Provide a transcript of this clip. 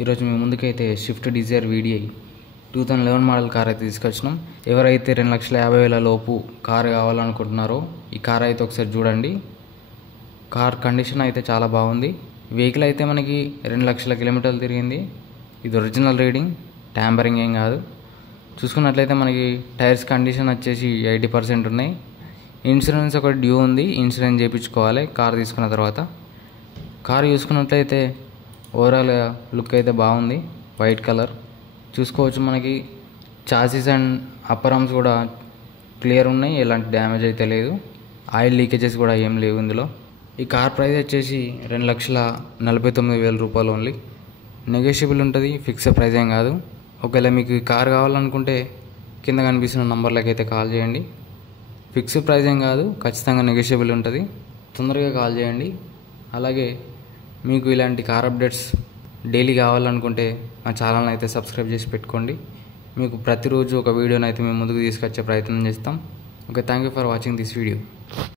ఈరోజు మీ ముందుకైతే Swift Dzire VDI 2011 model car అయితే తీసుకొచ్చినాం. ఎవరైతే 2,50,000 లోపు కార్ కావాలనుకుంటున్నారో ఈ కార్ అయితే ఒకసారి చూడండి. కార్ కండిషన్ అయితే చాలా బాగుంది. వెహికల్ అయితే మనకి 2,00,000 కిలోమీటర్లు తిరిగింది. ఇది ఒరిజినల్ రీడింగ్, ట్యాంపరింగ్ ఏం కాదు. చూసుకున్నట్లయితే మనకి టైర్స్ కండిషన్ వచ్చేసి 80% ఉన్నాయి. ఇన్సూరెన్స్ ఒక డ్యూ ఉంది, ఇన్సూరెన్స్ చేయించుకోవాలి కార్ తీసుకున్న తర్వాత. కార్ చూసుకున్నట్లయితే ఓవరాల్ లుక్ అయితే బాగుంది, వైట్ కలర్ చూసుకోవచ్చు. మనకి చాసిస్ అండ్ అప్పర్ ఆర్మ్స్ కూడా క్లియర్ ఉన్నాయి, ఎలాంటి డ్యామేజ్ అయితే లేదు. ఆయిల్ లీకేజెస్ కూడా ఏం లేవు ఇందులో. ఈ కార్ ప్రైస్ వచ్చేసి 2,49,000 రూపాయలు ఓన్లీ. నెగోషియబుల్ ఉంటుంది, ఫిక్స్డ్ ప్రైస్ ఏం కాదు. ఒకవేళ మీకు ఈ కార్ కావాలనుకుంటే కింద కనిపిస్తున్న నంబర్లకి అయితే కాల్ చేయండి. ఫిక్స్డ్ ప్రైస్ ఏం కాదు, ఖచ్చితంగా నెగోషియబుల్ ఉంటుంది. తొందరగా కాల్ చేయండి. అలాగే మీకు ఇలాంటి కార్ అప్డేట్స్ డైలీ కావాలనుకుంటే మా ఛానల్ని అయితే సబ్స్క్రైబ్ చేసి పెట్టుకోండి. మీకు ప్రతిరోజు ఒక వీడియోని అయితే మేము ముందుకు తీసుకొచ్చే ప్రయత్నం చేస్తాం. Okay, thank you for watching this video.